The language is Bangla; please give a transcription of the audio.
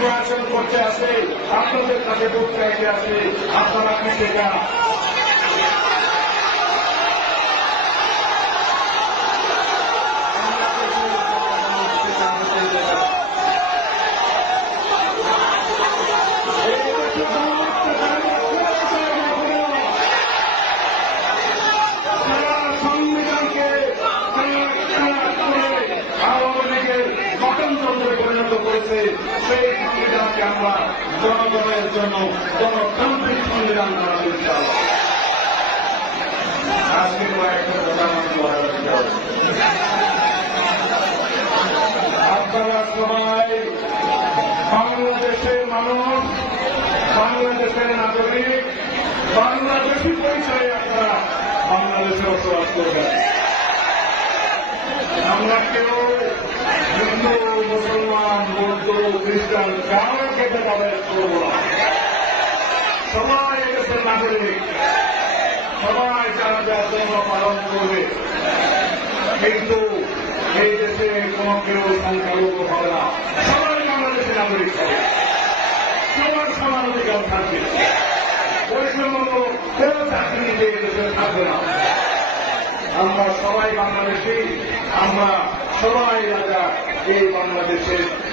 নির্বাচন করতে আসে আপনাদের কাছে ভোট চাইতে আসে আপনারা কি করেছে সেই সংবিধানকে আমরা জনগণের জন্য গণতান্ত্রিক সংবিধান বানাতে ইনশাআল্লাহ। আজকে। আপনারা সবাই বাংলাদেশের মানুষ, বাংলাদেশের নাগরিক, বাংলাদেশি পরিচয়ে আপনারা বাংলাদেশে বসবাস করবেন আমরা কেউ হিন্দু বৌদ্ধ খ্রিস্টান কাউকে ভেদাভেদ করব না। সবাই দেশের নাগরিক। সবাই যারা যার জন্য পালন করবে। কিন্তু এই দেশে কোনো কেউ সংখ্যালঘু হবে না। সবাই বাংলাদেশের নাগরিক হবে। সবার সমান অধিকার থাকবে। বৈষম্য কেউ চাকরি নিতে দেশে থাকবে না। আমরা সবাই বাংলাদেশি। আমরা সবাই রাজা এই বাংলাদেশের